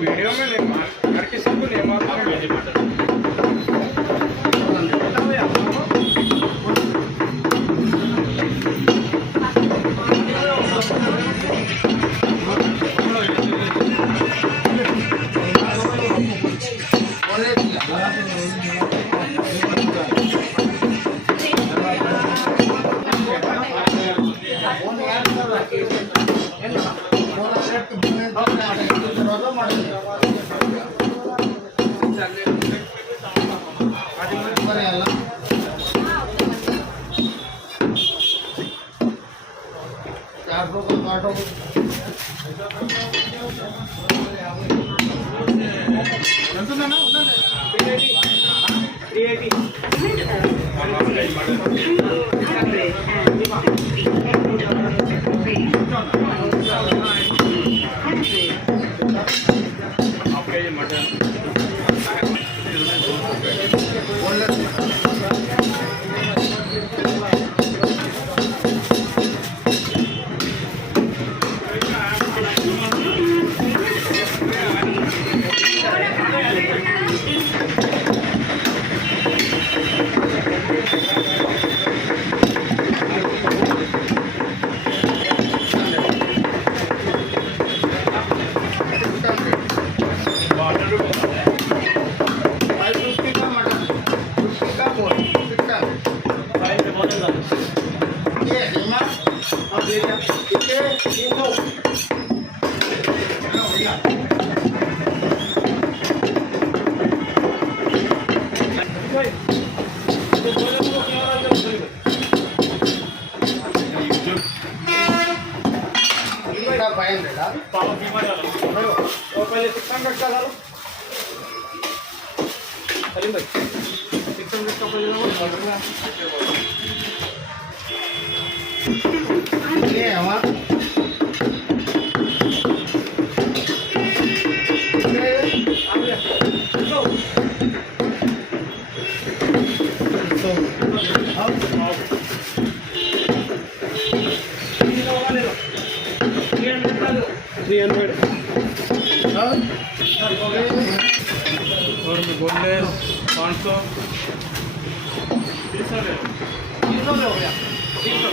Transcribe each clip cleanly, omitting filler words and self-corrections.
वीडियो में नहीं घर के सबको नहीं मटन और boneless 500 हो गया 300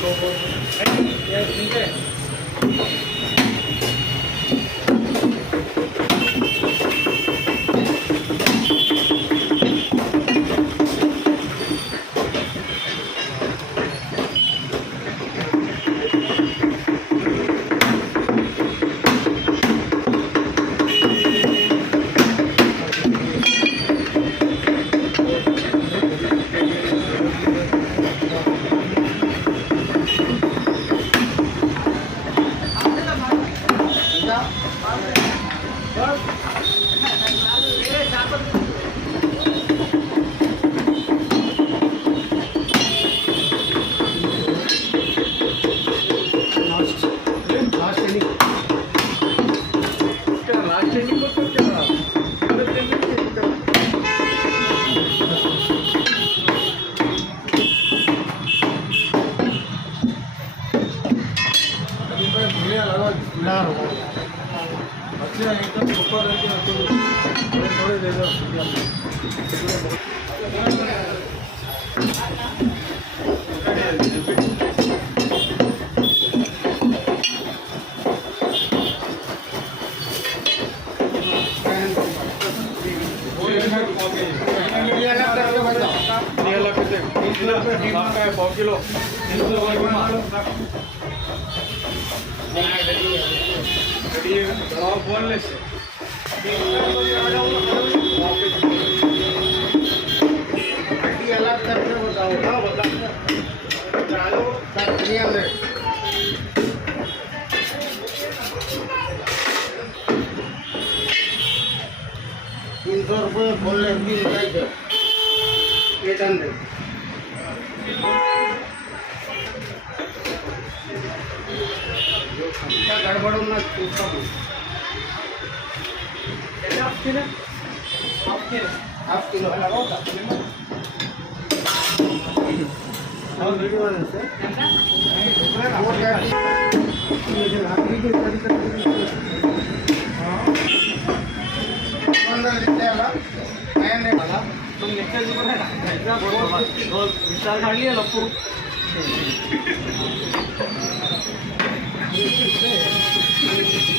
boneless ₹300 boneless की प्राइस है 800 क्या गड़बड़ होना पूछता हूँ हाफ किलो है लगा होता और वीडियो वाले से वो गाड़ी लेकिन आखिरी को स्टडी करते हैं मैंने वाला तुम निकल जी बोला इतना बहुत विचार काढ लिया लपू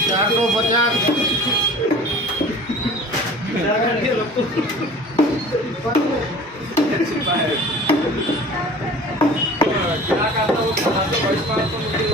450 विचार काढ लिया लपू क्या करता वो तो बड़ी बात तो मुझे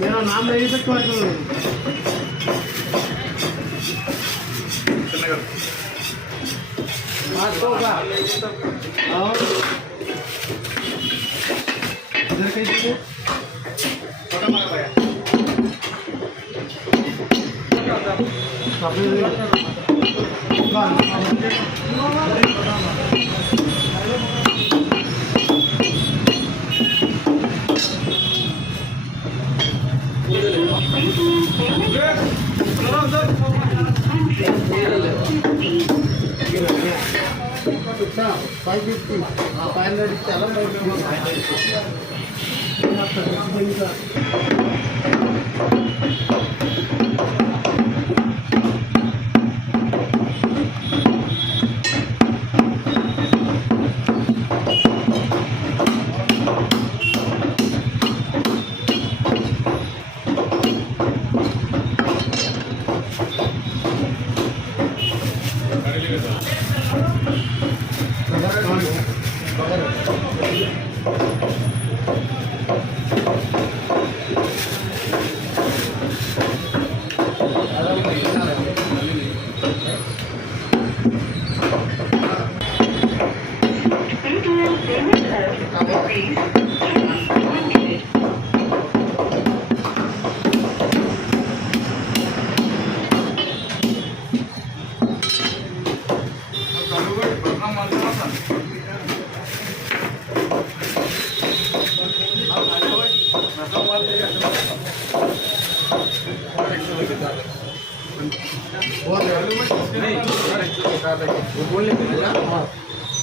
मेरा नाम नहीं सकता और इधर कहीं दीजिए छोटा मारा भैया $550 500 चला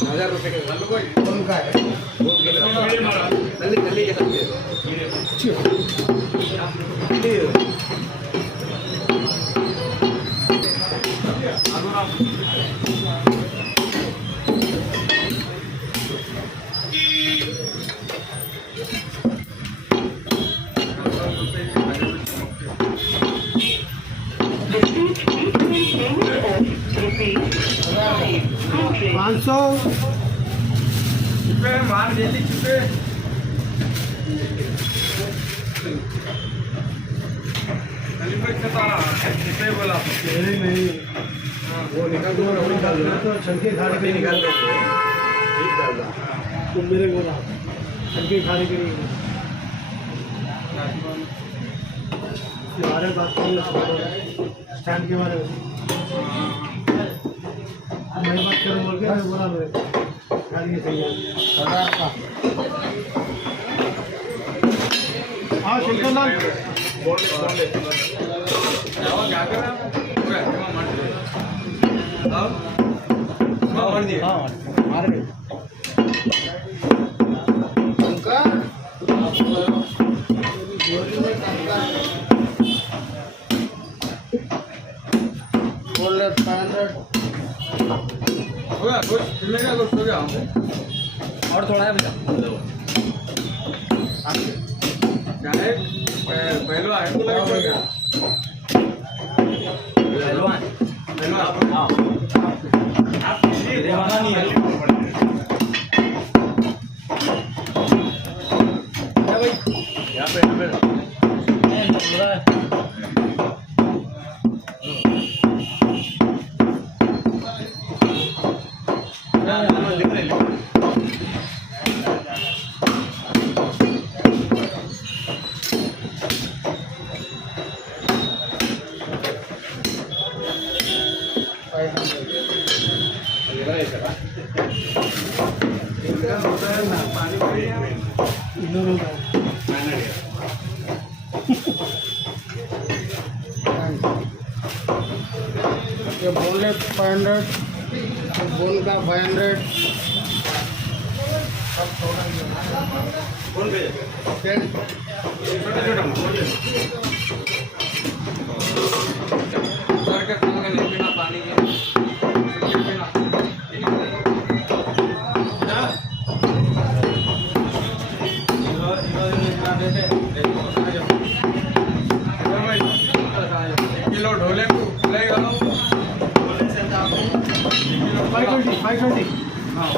₹1000 के कौन का है नली के मार जल्दी चुके बोला नहीं वो निकाल दो ना, वो निकाल दो ना। तो छलके खाने के लिए निकाल देंगे, ठीक डाल दो। तुम मेरे को ना छलके खाने के लिए बारे में बात करना स्टैंड के बारे में मैं बात करूँ बोल के बोला मेरे गाड़ी सही है हाँ शिल्पन लाल boneless. क्या कर रहे हैं? मार दिए। मार रहे हो गया कुछ मिलेगा, कुछ हो गया। और थोड़ा है भैया, क्या है? पहलवान है तो लगा क्या? पहलवान हाँ, आप देवाना नहीं है भाई, यहाँ पे ये बोनलेस 500 बोन का 500 कौन भेजे? छोटा छोटा सर के खाने नहीं पीना, पानी के पीना। किलो ढोले को लेगा 520 हाँ,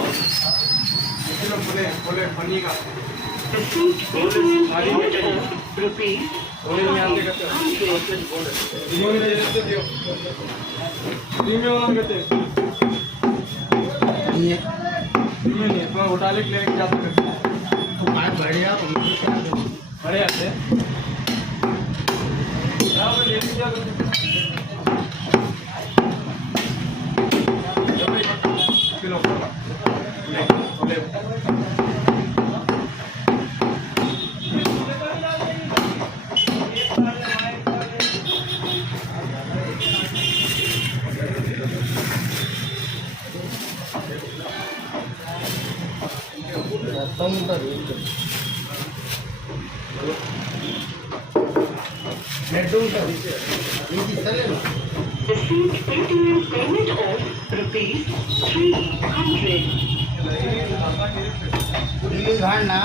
किलो बोले बोले पनीर का rupees बोले में आते करते प्रीमियम वाला करते ये प्रीमियम नहीं अपना होटल के लेके जा सकते तो बात बढ़िया बड़े आते यहाँ पे ले लीजिए किलो बोले received ATM payment of rupees 300. घाट ना